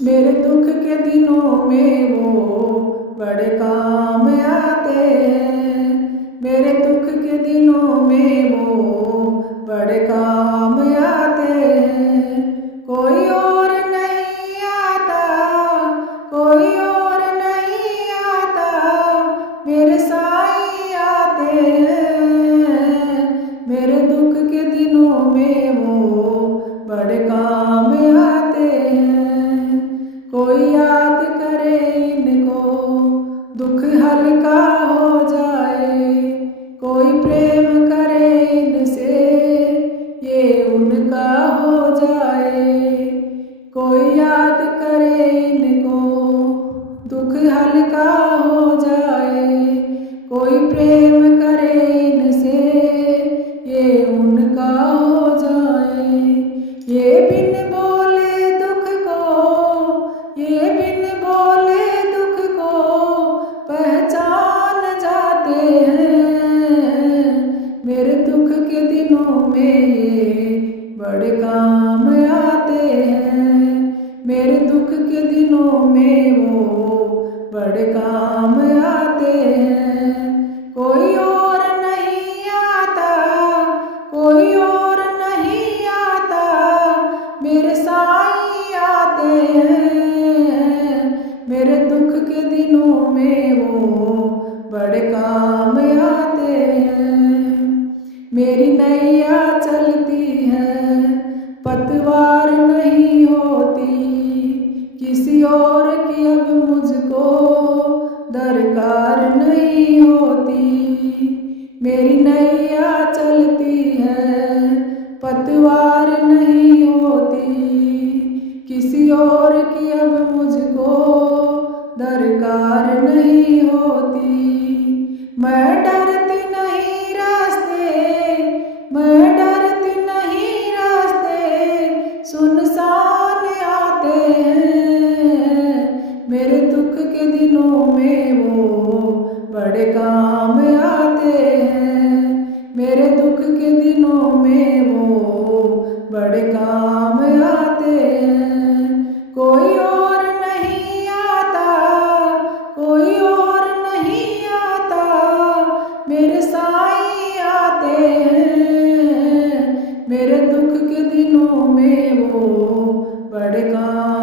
मेरे दुख के दिनों में वो बड़े काम आते हैं। मेरे दुख के दिनों में वो बड़े काम आते हैं। कोई और नहीं आता, कोई और नहीं आता, मेरे साईं आते हैं। मेरे दुख के दिनों में वो बड़े काम आते हैं। कोई याद करे इनको, दुख हल्का हो जाए। कोई प्रेम करे इनसे, ये उनका हो जाए। कोई याद करे इनको, दुख हल्का हो जाए। कोई प्रेम करे इनसे, ये उनका हो जाए। ये बिन बोले दुख को, ये बिन बोले दुख को पहचान जाते हैं। मेरे दुख के दिनों में ये बड़े काम आते हैं। मेरे दुख के दिनों में वो बड़े काम आते हैं। कोई और नहीं आता, कोई और नहीं आता, मेरे साईं आते हैं। मेरे दुख के दिनों में वो बड़े काम आते हैं। मेरी नैया चलती है, पतवार नहीं होती, किसी और की अब मुझको दरकार नहीं होती। मेरी नैया चलती है, पतवार नहीं होती, किसी और की अब मुझको दरकार नहीं होती। मैं डरती नहीं रास्ते, मैं डरती नहीं रास्ते, सुनसान आते हैं। मेरे दुख के दिनों में वो बड़े काम आते हैं। मेरे दुख के दिनों में वो बड़े काम आते हैं। कोई और नहीं आता, कोई और नहीं आता, मेरे साईं आते हैं। मेरे दुख के दिनों में वो बड़े काम